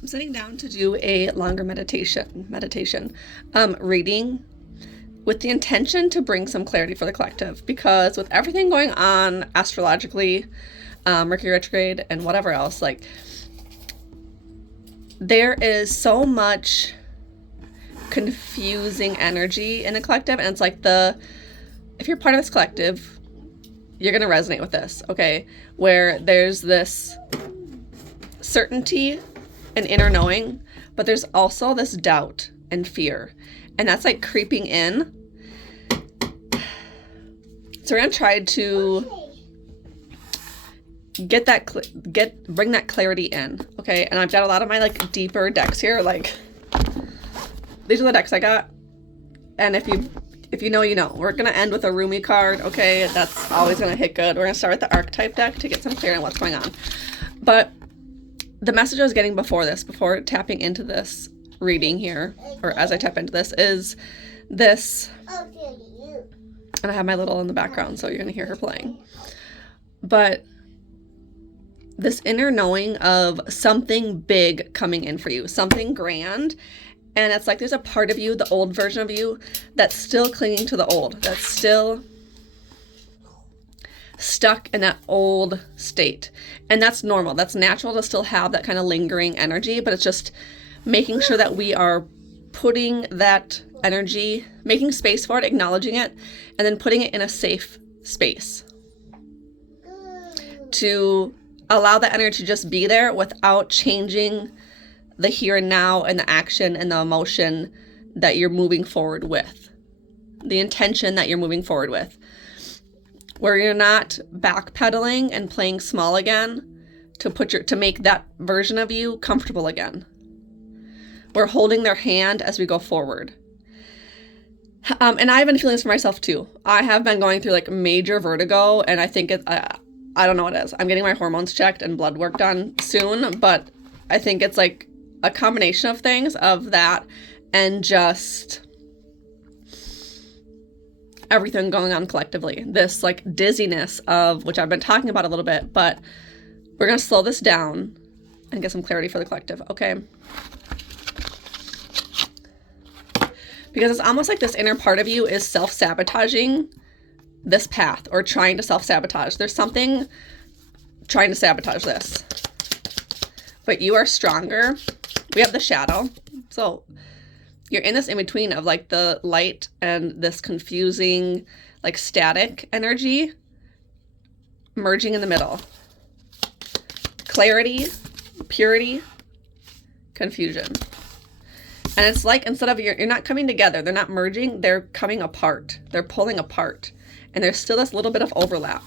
I'm sitting down to do a longer meditation reading with the intention to bring some clarity for the collective, because with everything going on astrologically, Mercury retrograde and whatever else, like, there is so much confusing energy in the collective, and it's like, if you're part of this collective, you're going to resonate with this, okay? Where there's this certainty and inner knowing, but there's also this doubt and fear, and that's like creeping in. So we're going to try to bring that clarity in, okay? And I've got a lot of my like deeper decks here, like these are the decks I got, and if you know, you know. We're gonna end with a Rumi card, okay? That's always gonna hit good. We're gonna start with the archetype deck to get some clarity on what's going on. But the message I was getting before tapping into this reading here, or as I tap into this, is this, and I have my little in the background, so you're gonna hear her playing. But this inner knowing of something big coming in for you, something grand. And it's like there's a part of you, the old version of you, that's still clinging to the old, that's still stuck in that old state. And that's normal. That's natural to still have that kind of lingering energy, but it's just making sure that we are putting that energy, making space for it, acknowledging it, and then putting it in a safe space to allow that energy to just be there without changing the here and now and the action and the emotion that you're moving forward with, the intention that you're moving forward with, where you're not backpedaling and playing small again to make that version of you comfortable again. We're holding their hand as we go forward. And I've been feeling this for myself too. I have been going through like major vertigo, and I think I don't know what it is. I'm getting my hormones checked and blood work done soon, but I think it's like a combination of things, of that and just everything going on collectively. This like dizziness of, which I've been talking about a little bit, but we're going to slow this down and get some clarity for the collective, okay? Because it's almost like this inner part of you is self-sabotaging this path, or trying to self-sabotage. There's something trying to sabotage this. But you are stronger. We have the shadow. So you're in this in-between of like the light and this confusing, like static energy merging in the middle. Clarity, purity, confusion. And it's like, instead of you're not coming together, they're not merging, they're coming apart. They're pulling apart. And there's still this little bit of overlap.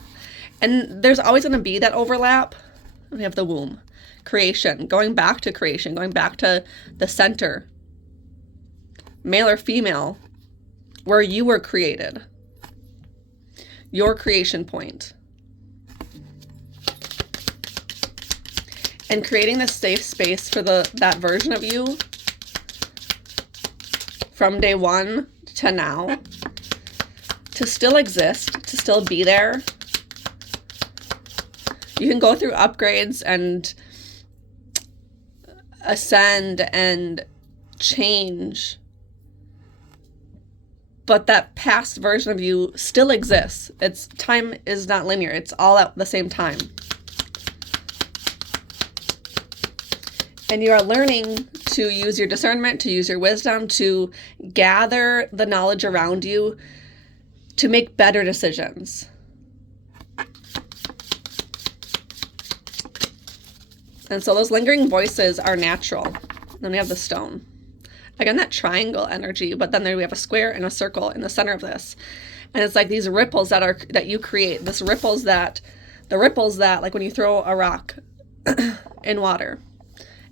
And there's always going to be that overlap. We have the womb. Creation, going back to creation, going back to the center, male or female, where you were created, your creation point. And creating this safe space for that version of you from day one to now, to still exist, to still be there. You can go through upgrades and ascend and change, but that past version of you still exists. Time is not linear. It's all at the same time. And you are learning to use your discernment, to use your wisdom, to gather the knowledge around you to make better decisions. And so those lingering voices are natural. Then we have the stone. Again, that triangle energy, but then there we have a square and a circle in the center of this. And it's like these ripples that you create. The ripples that like when you throw a rock in water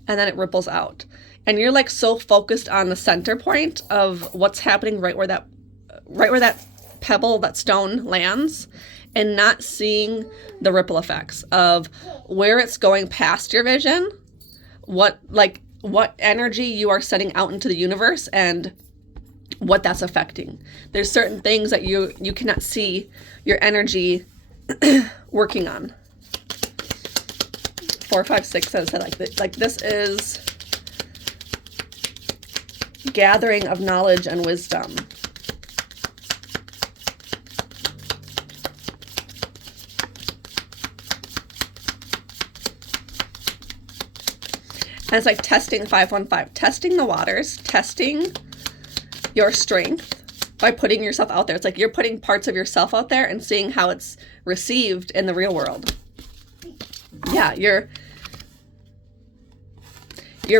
and then it ripples out. And you're like so focused on the center point of what's happening right where that pebble, that stone lands, and not seeing the ripple effects of where it's going past your vision, what energy you are sending out into the universe, and what that's affecting. There's certain things that you cannot see your energy working on. 4, 5, 6 says that like this is gathering of knowledge and wisdom. And it's like testing 515, testing the waters, testing your strength by putting yourself out there. It's like you're putting parts of yourself out there and seeing how it's received in the real world. Yeah, you're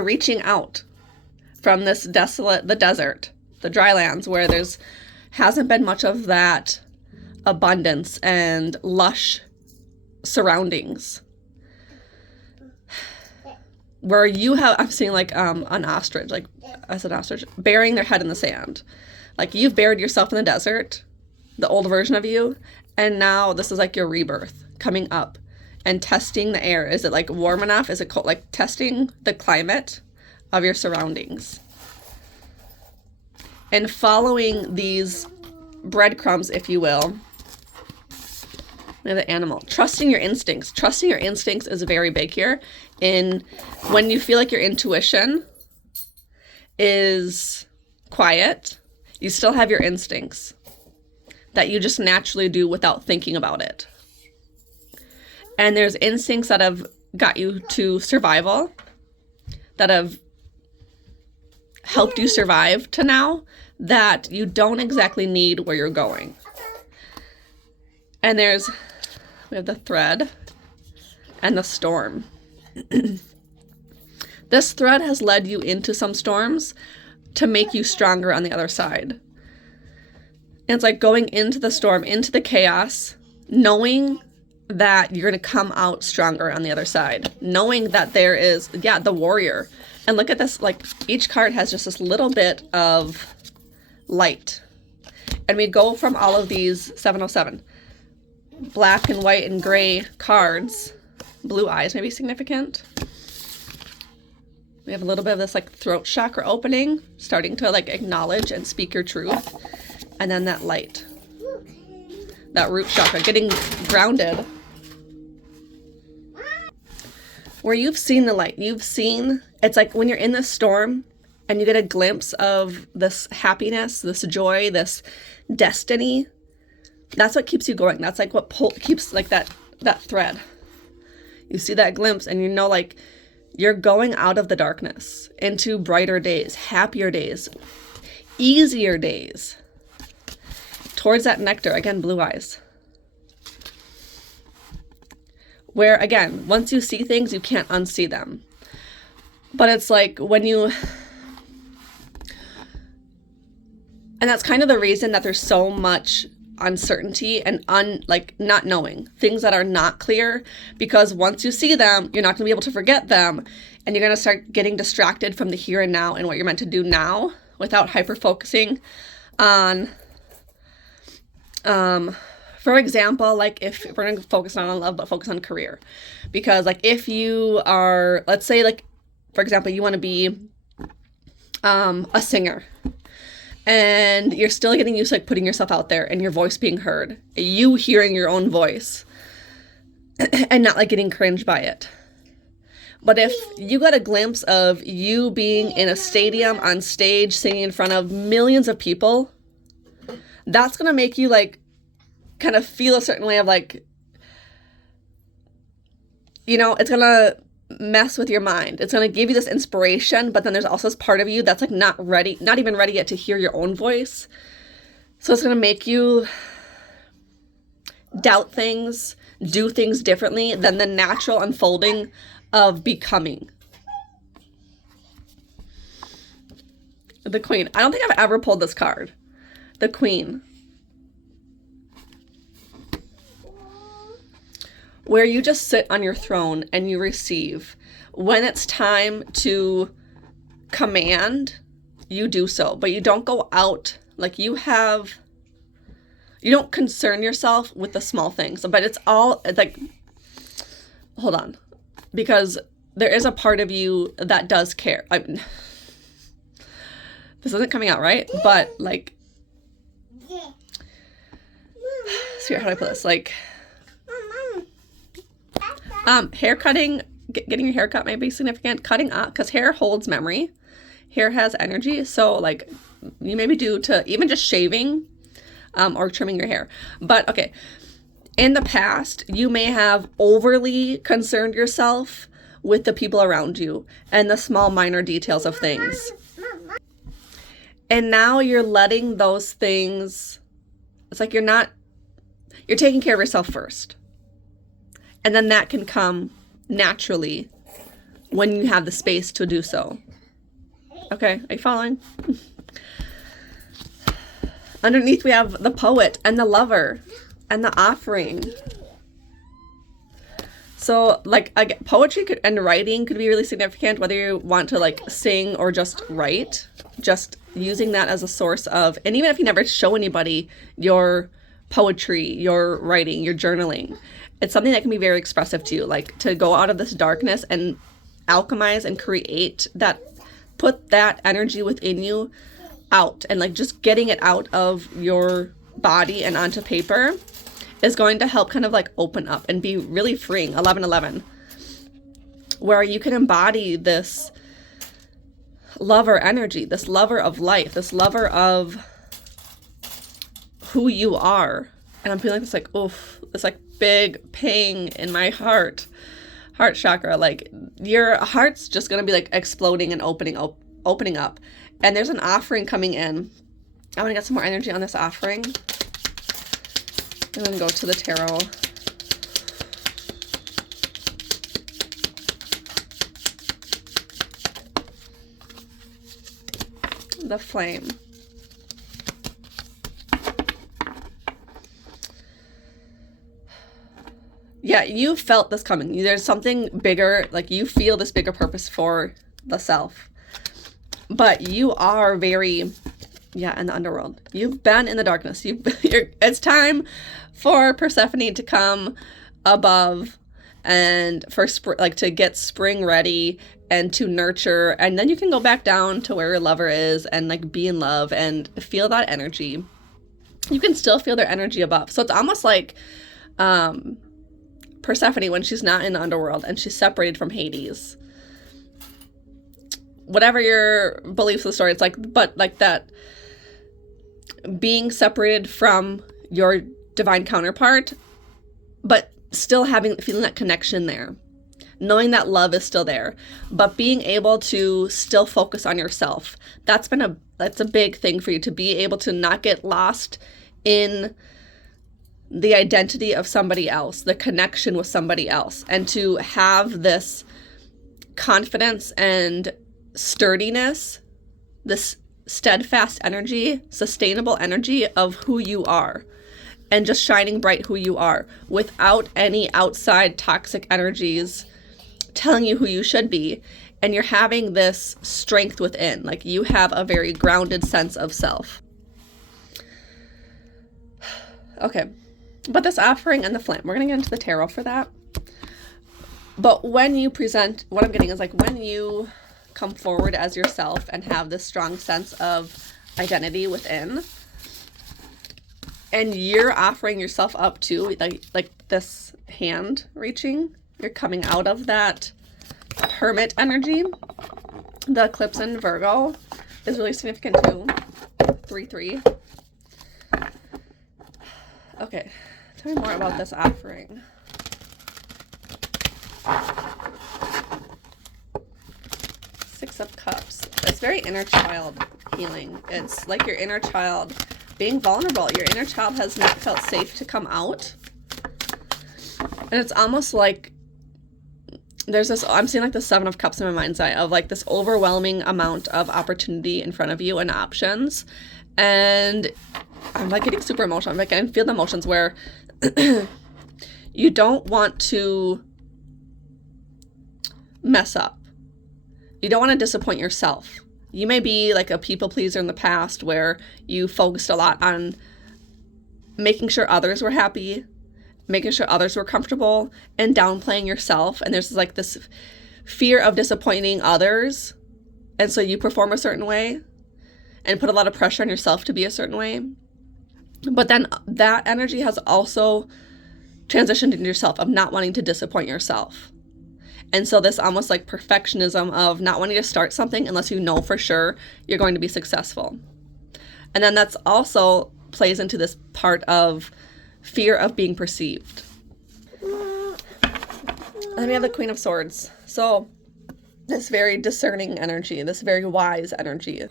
reaching out from this the desert, the dry lands where hasn't been much of that abundance and lush surroundings. Where I'm seeing like an ostrich, like as an ostrich, burying their head in the sand. Like you've buried yourself in the desert, the old version of you, and now this is like your rebirth coming up and testing the air. Is it like warm enough? Is it cold? Like testing the climate of your surroundings. And following these breadcrumbs, if you will. The animal. Trusting your instincts. Trusting your instincts is very big here. When you feel like your intuition is quiet, you still have your instincts that you just naturally do without thinking about it. And there's instincts that have got you to survival, that have helped you survive to now, that you don't exactly need where you're going. And we have the thread and the storm. This thread has led you into some storms to make you stronger on the other side. And it's like going into the storm, into the chaos, knowing that you're going to come out stronger on the other side. Knowing that there is, the warrior. And look at this, like each card has just this little bit of light. And we go from all of these 707. Black and white and gray cards. Blue eyes may be significant. We have a little bit of this like throat chakra opening, starting to like acknowledge and speak your truth. And then that light. That root chakra, getting grounded. Where you've seen the light. It's like when you're in this storm and you get a glimpse of this happiness, this joy, this destiny. That's what keeps you going. That's like what keeps like that thread. You see that glimpse and you know like you're going out of the darkness into brighter days, happier days, easier days. Towards that nectar, again, blue eyes. Where again, once you see things, you can't unsee them. But it's like and that's kind of the reason that there's so much uncertainty and not knowing things that are not clear, because once you see them, you're not going to be able to forget them, and you're going to start getting distracted from the here and now and what you're meant to do now without hyper focusing on for example, like if we're going to focus not on love but focus on career, because like if you are, let's say like for example, you want to be a singer. And you're still getting used to like putting yourself out there and your voice being heard. You hearing your own voice and not like getting cringed by it. But if you got a glimpse of you being in a stadium on stage singing in front of millions of people, that's going to make you like kind of feel a certain way of like, it's going to mess with your mind. It's going to give you this inspiration, but then there's also this part of you that's like not even ready yet to hear your own voice. So it's going to make you doubt things, do things differently than the natural unfolding of becoming. The Queen. I don't think I've ever pulled this card. The Queen. Where you just sit on your throne and you receive. When it's time to command, you do so. But you don't go out like you don't concern yourself with the small things. But it's like, hold on. Because there is a part of you that does care. This isn't coming out right, but like, how do I put this? Like, hair cutting, getting your hair cut may be significant. Cutting up, because hair holds memory. hair has energy. So like you maybe do to even just shaving or trimming your hair. But okay, in the past, you may have overly concerned yourself with the people around you and the small minor details of things. And now you're letting those things, it's like you're taking care of yourself first. And then that can come naturally when you have the space to do so. Okay, are you following? Underneath we have the poet and the lover and the offering. So like poetry and writing could be really significant, whether you want to like sing or just write, just using that as a source of, and even if you never show anybody your poetry, your writing, your journaling, it's something that can be very expressive to you, like to go out of this darkness and alchemize and create that, put that energy within you out, and like just getting it out of your body and onto paper is going to help kind of like open up and be really freeing. 1111, where you can embody this lover energy, this lover of life, this lover of who you are. And I'm feeling this like, oof, this like big ping in my heart chakra. Like your heart's just gonna be like exploding and opening up. And there's an offering coming in. I want to get some more energy on this offering. And then go to the tarot. The flame. Yeah, you felt this coming. There's something bigger, like you feel this bigger purpose for the self. But you are very, in the underworld. You've been in the darkness. It's time for Persephone to come above and for to get spring ready and to nurture, and then you can go back down to where your lover is and like be in love and feel that energy. You can still feel their energy above. So it's almost like Persephone when she's not in the underworld and she's separated from Hades. Whatever your beliefs of the story, it's like, but like that being separated from your divine counterpart, but still feeling that connection there, knowing that love is still there, but being able to still focus on yourself. That's a big thing for you, to be able to not get lost in the identity of somebody else, the connection with somebody else, and to have this confidence and sturdiness, this steadfast energy, sustainable energy of who you are, and just shining bright who you are without any outside toxic energies telling you who you should be. And you're having this strength within, like you have a very grounded sense of self. Okay, but this offering and the flame, we're gonna get into the tarot for that. But when you present, what I'm getting is like when you come forward as yourself and have this strong sense of identity within, and you're offering yourself up to like this hand reaching, you're coming out of that hermit energy. The eclipse in Virgo is really significant too. 3-3. Okay, tell me more about this offering. Six of Cups. It's very inner child healing. It's like your inner child being vulnerable. Your inner child has not felt safe to come out. And it's almost like there's this, I'm seeing like the Seven of Cups in my mind's eye of like this overwhelming amount of opportunity in front of you and options. And I'm like getting super emotional. I'm like, I can feel the emotions where you don't want to mess up. You don't want to disappoint yourself. You may be like a people pleaser in the past where you focused a lot on making sure others were happy, making sure others were comfortable, and downplaying yourself. And there's like this fear of disappointing others. And so you perform a certain way and put a lot of pressure on yourself to be a certain way. But then that energy has also transitioned into yourself of not wanting to disappoint yourself. And so this almost like perfectionism of not wanting to start something unless you know for sure you're going to be successful. And then that's also plays into this part of fear of being perceived. And then we have the Queen of Swords. So this very discerning energy, this very wise energy.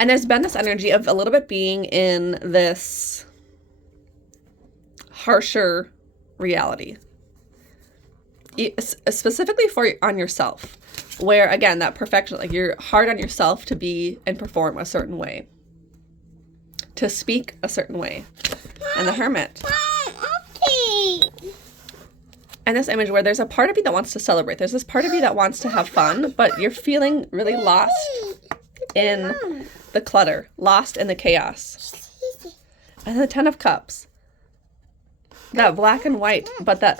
And there's been this energy of a little bit being in this harsher reality. Specifically on yourself, where again, that perfection, like you're hard on yourself to be and perform a certain way, to speak a certain way. And the Hermit. And this image where there's a part of you that wants to celebrate. There's this part of you that wants to have fun, but you're feeling really lost in the clutter, lost in the chaos. And the Ten of Cups. That black and white, but that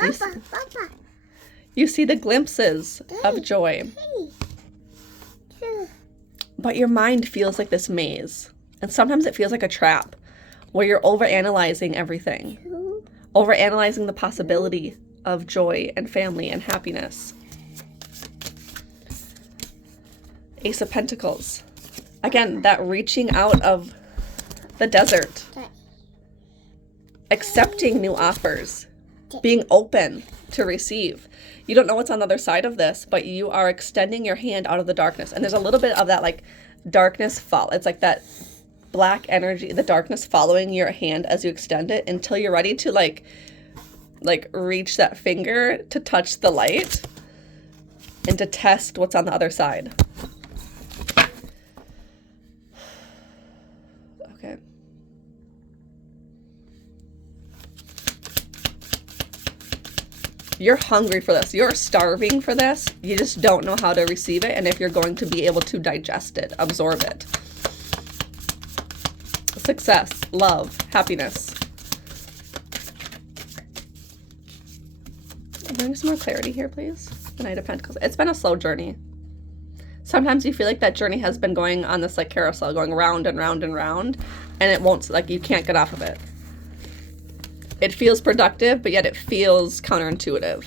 you see the glimpses of joy. But your mind feels like this maze. And sometimes it feels like a trap where you're overanalyzing everything. Overanalyzing the possibility of joy and family and happiness. Ace of Pentacles. Again, that reaching out of the desert. Accepting new offers. Being open to receive. You don't know what's on the other side of this, but you are extending your hand out of the darkness. And there's a little bit of that like darkness fall. It's like that black energy, the darkness following your hand as you extend it until you're ready to like reach that finger to touch the light and to test what's on the other side. Okay. You're hungry for this. You're starving for this. You just don't know how to receive it and if you're going to be able to digest it, absorb it. Success, love, happiness. Bring some more clarity here, please. The Knight of Pentacles. It's been a slow journey. Sometimes you feel like that journey has been going on this like carousel, going round and round and round, and it won't, like you can't get off of it. It feels productive, but yet it feels counterintuitive.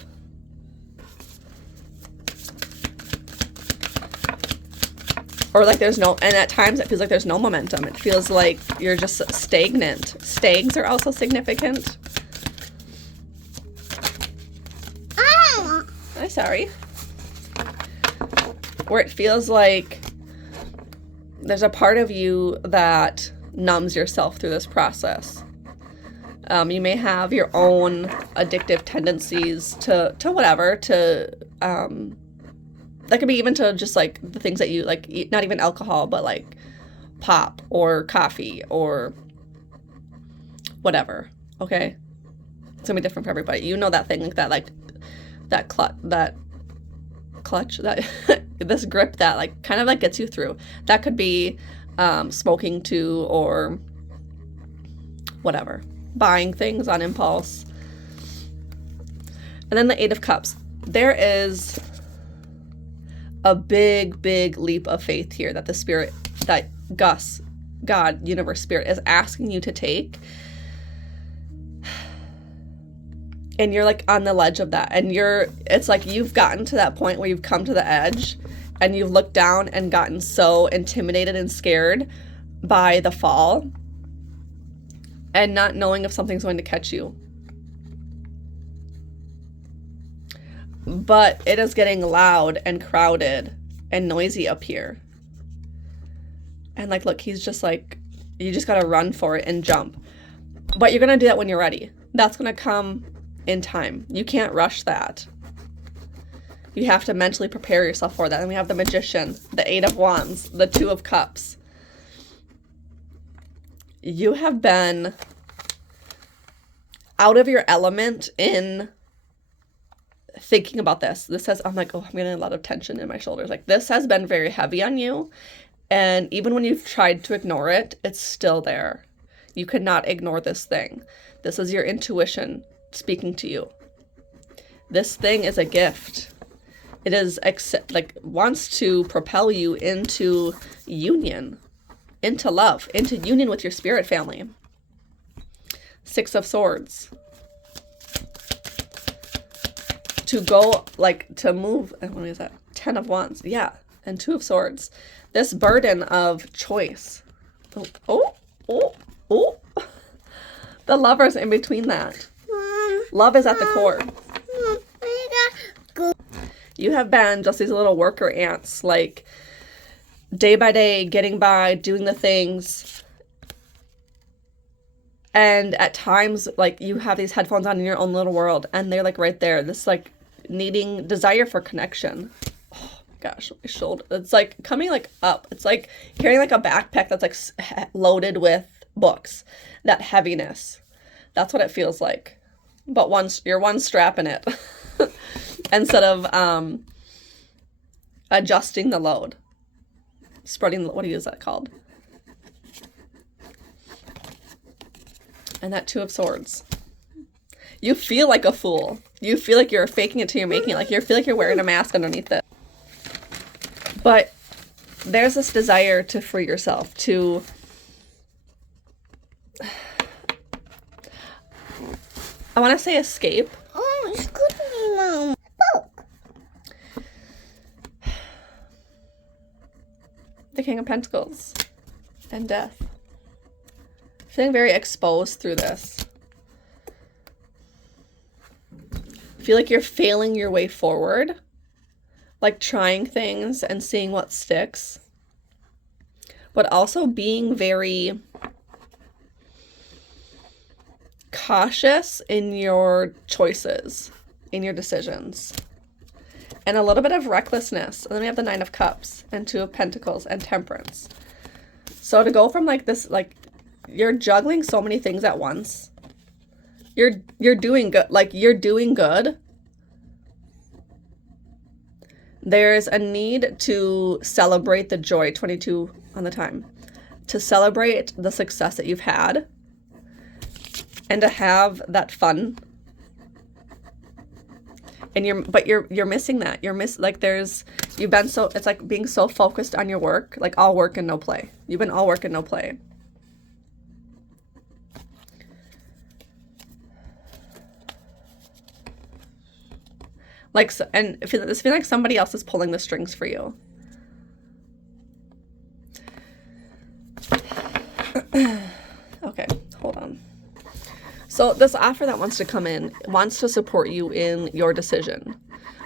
Or like there's no, and at times it feels like there's no momentum. It feels like you're just stagnant. Stags are also significant. I'm sorry. Where it feels like there's a part of you that numbs yourself through this process. You may have your own addictive tendencies to whatever, to, that could be even to just like the things that you like, eat, not even alcohol, but like pop or coffee or whatever. Okay. It's gonna be different for everybody. You know that thing, like that clutch, that this grip that like kind of like gets you through. That could be smoking too, or whatever. Buying things on impulse. And then the Eight of Cups. There is a big, big leap of faith here that the Spirit, that Gus, God, Universe, Spirit is asking you to take. And you're like on the ledge of that. And it's like you've gotten to that point where you've come to the edge and you've looked down and gotten so intimidated and scared by the fall and not knowing if something's going to catch you. But it is getting loud and crowded and noisy up here. And like, look, he's just like, you just got to run for it and jump. But you're going to do that when you're ready. That's going to come in time. You can't rush that. You have to mentally prepare yourself for that. And we have the Magician, the Eight of Wands, the Two of Cups. You have been out of your element in thinking about this. I'm like, oh, I'm getting a lot of tension in my shoulders. Like, this has been very heavy on you. And even when you've tried to ignore it, it's still there. You could not ignore this thing. This is your intuition speaking to you. This thing is a gift. It is wants to propel you into union, into love, into union with your spirit family. Six of Swords. to go, like, to move, what is that? 10 of Wands, yeah, and 2 of Swords. This burden of choice. Oh. The Lover's in between that. Love is at the core. You have been just these little worker ants, like, day by day, getting by, doing the things. And at times, like, you have these headphones on in your own little world, and they're, like, right there. This, like, needing desire for connection. Oh, my gosh, my shoulder. It's, like, coming, like, up. It's, like, carrying, like, a backpack that's, like, loaded with books. That heaviness. That's what it feels like. But you're one strapping it. Instead of adjusting the load. Spreading, what is that called? And that 2 of Swords. You feel like a fool. You feel like you're faking it till you're making it. Like, you feel like you're wearing a mask underneath it. But there's this desire to free yourself, to... I want to say escape. Oh, excuse me, Mom. The King of Pentacles. And Death. Feeling very exposed through this. Feel like you're failing your way forward. Like trying things and seeing what sticks. But also being very cautious in your choices, in your decisions. And a little bit of recklessness. And then we have the 9 of Cups and 2 of Pentacles and Temperance. So to go from like this, like, you're juggling so many things at once. You're doing good. Like, you're doing good. There's a need to celebrate the joy, 22 on the time. To celebrate the success that you've had. And to have that fun. And you're missing that. You've been so, it's like being so focused on your work, like all work and no play. You've been all work and no play. Like, and it's feeling like somebody else is pulling the strings for you. Okay, hold on. So this offer that wants to come in wants to support you in your decision,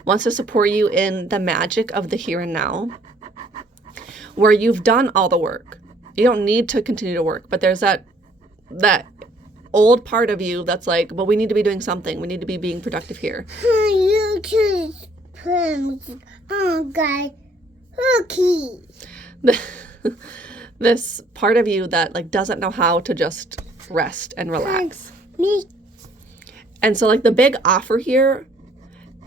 wants to support you in the magic of the here and now, where you've done all the work. You don't need to continue to work, but there's that old part of you that's like, well, we need to be doing something. We need to be being productive here. You choose This part of you that like doesn't know how to just rest and relax. Me. And so like the big offer here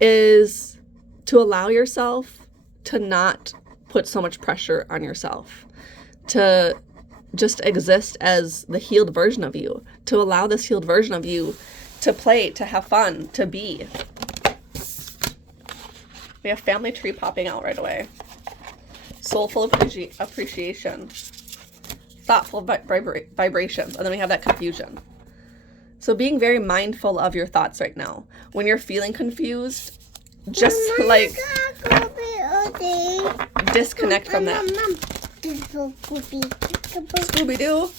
is to allow yourself to not put so much pressure on yourself, to just exist as the healed version of you, to allow this healed version of you to play, to have fun, to be. We have family tree popping out right away. Soulful appreciation. Thoughtful vibrations. And then we have that confusion. So being very mindful of your thoughts right now. When you're feeling confused, just like disconnect from that. Scooby-Doo.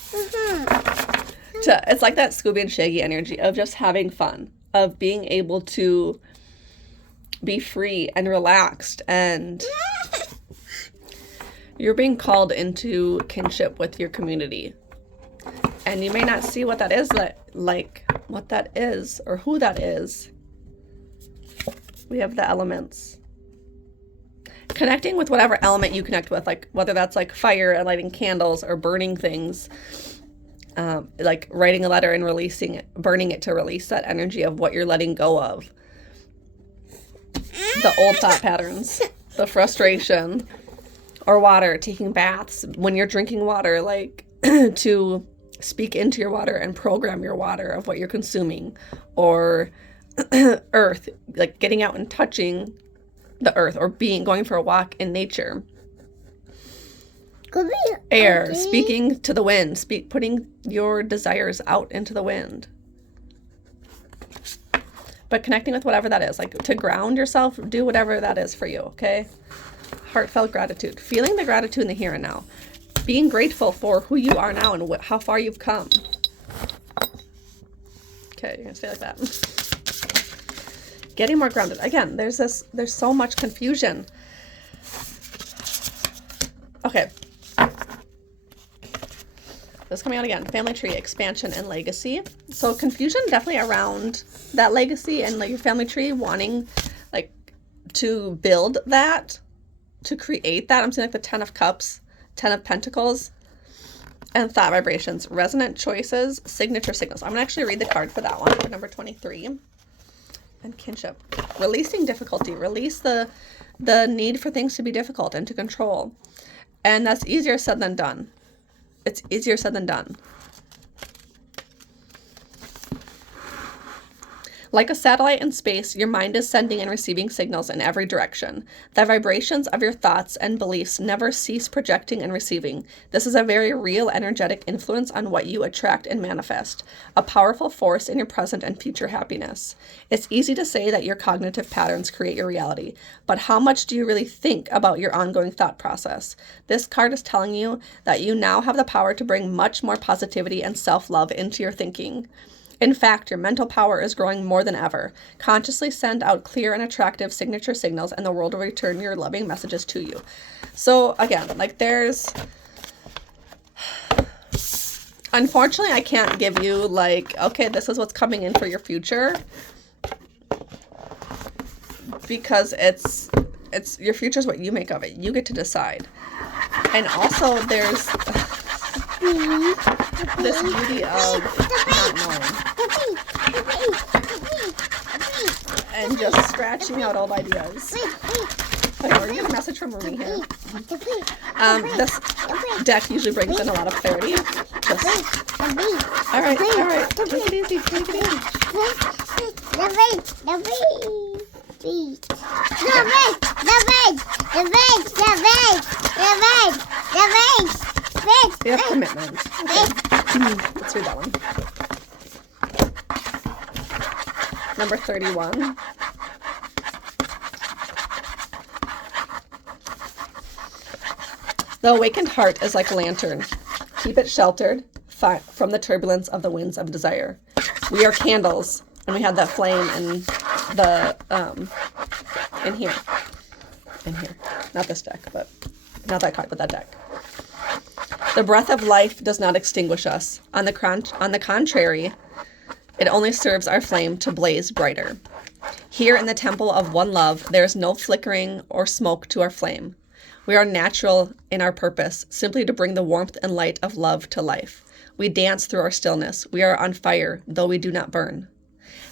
It's like that Scooby and Shaggy energy of just having fun, of being able to be free and relaxed, and you're being called into kinship with your community. And you may not see what that is, what that is or who that is. We have the elements. Connecting with whatever element you connect with, like whether that's like fire and lighting candles or burning things, like writing a letter and releasing it, burning it to release that energy of what you're letting go of. The old thought patterns, the frustration, or water, taking baths. When you're drinking water, like to speak into your water and program your water of what you're consuming, or earth, like getting out and touching the earth, or going for a walk in nature. Air, speaking to the wind, putting your desires out into the wind. But connecting with whatever that is, like to ground yourself, do whatever that is for you, okay? Heartfelt gratitude. Feeling the gratitude in the here and now. Being grateful for who you are now and how far you've come. Okay, you're gonna stay like that. Getting more grounded. Again, there's so much confusion. Okay. This is coming out again. Family tree, expansion, and legacy. So confusion definitely around that legacy and like your family tree, wanting like to build that, to create that. I'm seeing like the 10 of Cups, 10 of Pentacles, and thought vibrations, resonant choices, signature signals. I'm gonna actually read the card for that one, for number 23. And kinship. Releasing difficulty. Release the need for things to be difficult and to control. And that's easier said than done. It's easier said than done. Like a satellite in space, your mind is sending and receiving signals in every direction. The vibrations of your thoughts and beliefs never cease projecting and receiving. This is a very real energetic influence on what you attract and manifest, a powerful force in your present and future happiness. It's easy to say that your cognitive patterns create your reality, but how much do you really think about your ongoing thought process? This card is telling you that you now have the power to bring much more positivity and self-love into your thinking. In fact, your mental power is growing more than ever. Consciously send out clear and attractive signature signals, and the world will return your loving messages to you. So again, like unfortunately, I can't give you like, okay, this is what's coming in for your future, because it's your future is what you make of it. You get to decide. And also there's this beauty of not knowing and just scratching out old ideas. Okay, we're getting a message from Rumi here. This deck usually brings in a lot of clarity. All right. Take it easy. We have commitment. Okay. Let's read that one. Number 31. The awakened heart is like a lantern. Keep it sheltered from the turbulence of the winds of desire. We are candles, and we have that flame in the in here. Not this deck, but not that card, but that deck. The breath of life does not extinguish us. On the contrary, it only serves our flame to blaze brighter. Here in the temple of one love, there is no flickering or smoke to our flame. We are natural in our purpose, simply to bring the warmth and light of love to life. We dance through our stillness. We are on fire, though we do not burn.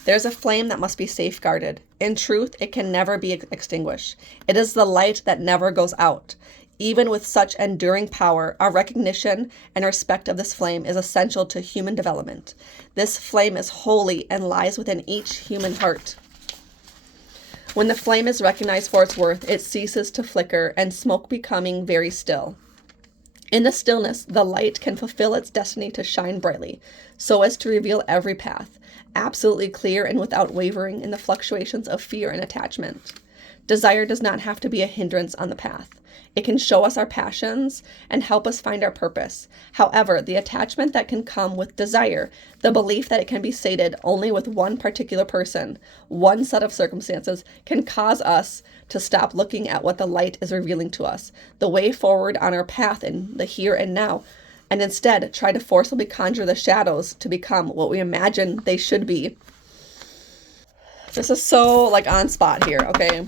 There is a flame that must be safeguarded. In truth, it can never be extinguished. It is the light that never goes out. Even with such enduring power, our recognition and respect of this flame is essential to human development. This flame is holy and lies within each human heart. When the flame is recognized for its worth, it ceases to flicker and smoke becoming very still. In the stillness, the light can fulfill its destiny to shine brightly, so as to reveal every path, absolutely clear and without wavering in the fluctuations of fear and attachment. Desire does not have to be a hindrance on the path. It can show us our passions and help us find our purpose. However, the attachment that can come with desire, the belief that it can be sated only with one particular person, one set of circumstances, can cause us to stop looking at what the light is revealing to us, the way forward on our path in the here and now, and instead try to forcibly conjure the shadows to become what we imagine they should be. This is so like on spot here, okay?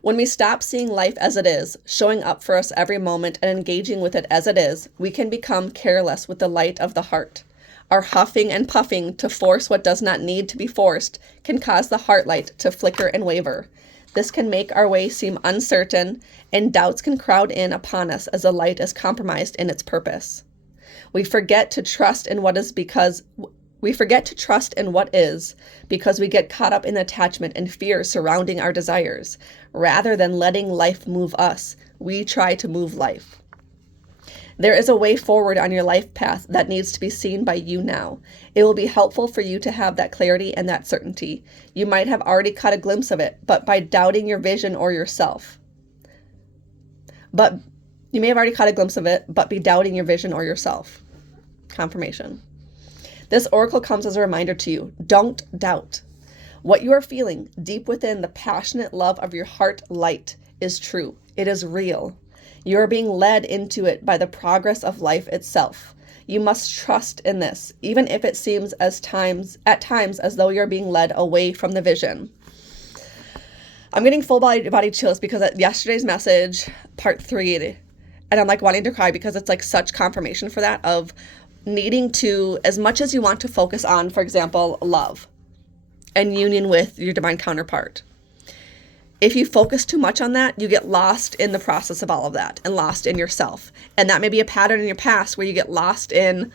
When we stop seeing life as it is, showing up for us every moment and engaging with it as it is, we can become careless with the light of the heart. Our huffing and puffing to force what does not need to be forced can cause the heart light to flicker and waver. This can make our way seem uncertain, and doubts can crowd in upon us as the light is compromised in its purpose. We forget to trust in what is because we get caught up in attachment and fear surrounding our desires. Rather than letting life move us, we try to move life. There is a way forward on your life path that needs to be seen by you now. It will be helpful for you to have that clarity and that certainty. You might have already caught a glimpse of it, but by doubting your vision or yourself. But you may have already caught a glimpse of it, but be doubting your vision or yourself. Confirmation. This oracle comes as a reminder to you. Don't doubt. What you are feeling deep within the passionate love of your heart light is true. It is real. You are being led into it by the progress of life itself. You must trust in this, even if it seems at times as though you're being led away from the vision. I'm getting full body chills because at yesterday's message, part 3, and I'm like wanting to cry because it's like such confirmation for that of needing to, as much as you want to focus on, for example, love and union with your divine counterpart. If you focus too much on that, you get lost in the process of all of that and lost in yourself. And that may be a pattern in your past where you get lost in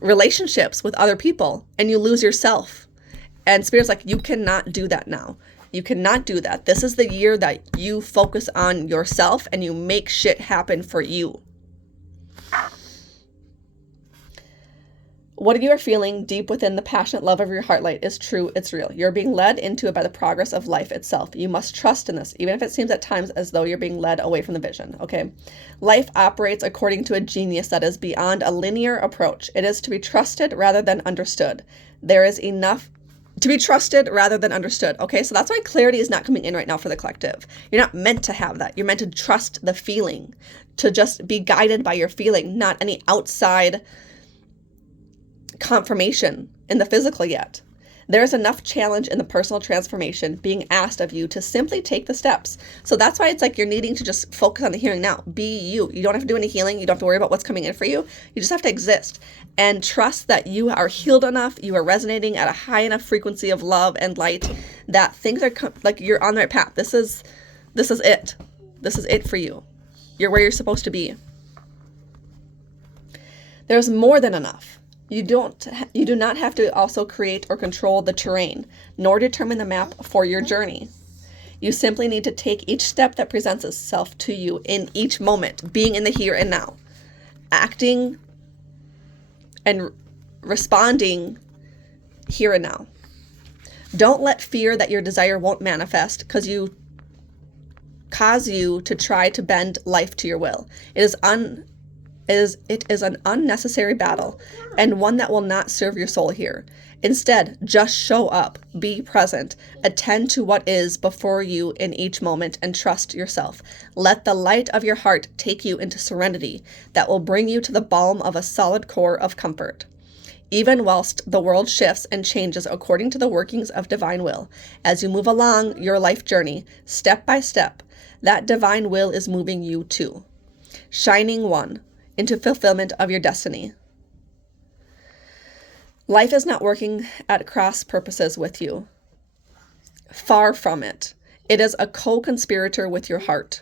relationships with other people and you lose yourself. And Spirit's like, you cannot do that now. You cannot do that. This is the year that you focus on yourself and you make shit happen for you. What you are feeling deep within the passionate love of your heart light is true. It's real. You're being led into it by the progress of life itself. You must trust in this, even if it seems at times as though you're being led away from the vision. Okay. Life operates according to a genius that is beyond a linear approach. It is to be trusted rather than understood. There is enough to be trusted rather than understood. Okay. So that's why clarity is not coming in right now for the collective. You're not meant to have that. You're meant to trust the feeling, to just be guided by your feeling, not any outside confirmation in the physical yet. There is enough challenge in the personal transformation being asked of you to simply take the steps. So that's why it's like you're needing to just focus on the healing now. Be you. You don't have to do any healing. You don't have to worry about what's coming in for you. You just have to exist and trust that you are healed enough. You are resonating at a high enough frequency of love and light that things are like you're on the right path. This is it. This is it for you. You're where you're supposed to be. There's more than enough. You do not have to also create or control the terrain, nor determine the map for your journey. You simply need to take each step that presents itself to you in each moment, being in the here and now, acting and responding here and now. Don't let fear that your desire won't manifest cause you to try to bend life to your will. It is an unnecessary battle and one that will not serve your soul here. Instead, just show up, be present, attend to what is before you in each moment, and trust yourself. Let the light of your heart take you into serenity that will bring you to the balm of a solid core of comfort. Even whilst the world shifts and changes according to the workings of divine will, as you move along your life journey, step by step, that divine will is moving you too. Shining one, into fulfillment of your destiny. Life is not working at cross purposes with you. Far from it. It is a co-conspirator with your heart.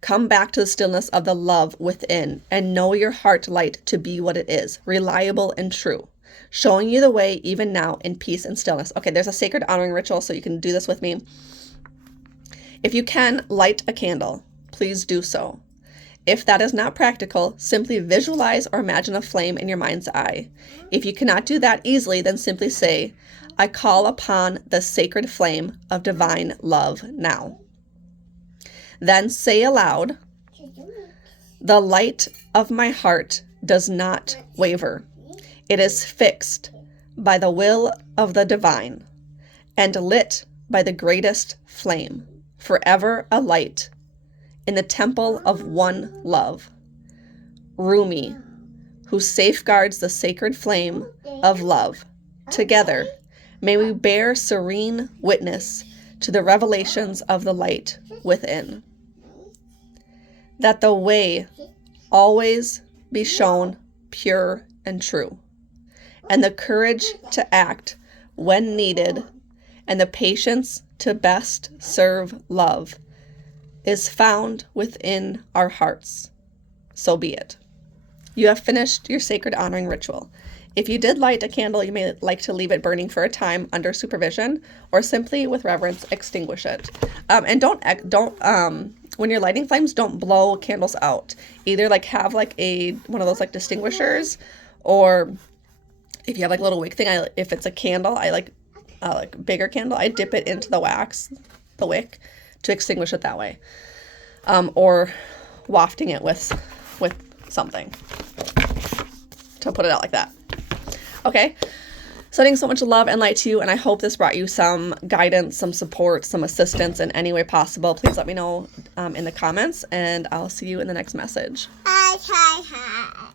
Come back to the stillness of the love within and know your heart light to be what it is, reliable and true, showing you the way even now in peace and stillness. Okay, there's a sacred honoring ritual, so you can do this with me. If you can light a candle, please do so. If that is not practical, simply visualize or imagine a flame in your mind's eye. If you cannot do that easily, then simply say, I call upon the sacred flame of divine love now. Then say aloud, the light of my heart does not waver. It is fixed by the will of the divine and lit by the greatest flame, forever alight in the temple of one love, Rumi, who safeguards the sacred flame of love. Together, may we bear serene witness to the revelations of the light within. That the way always be shown pure and true, and the courage to act when needed, and the patience to best serve love is found within our hearts. So be it. You have finished your sacred honoring ritual. If you did light a candle, you may like to leave it burning for a time under supervision, or simply with reverence extinguish it. And don't when you're lighting flames, don't blow candles out. Either like have like one of those like extinguishers, or if you have like a little wick thing, if it's a candle, I like bigger candle, I dip it into the wax, the wick, to extinguish it that way. Or wafting it with something to put it out like that. Okay. Sending so much love and light to you, and I hope this brought you some guidance, some support, some assistance in any way possible. Please let me know in the comments, and I'll see you in the next message. Hi.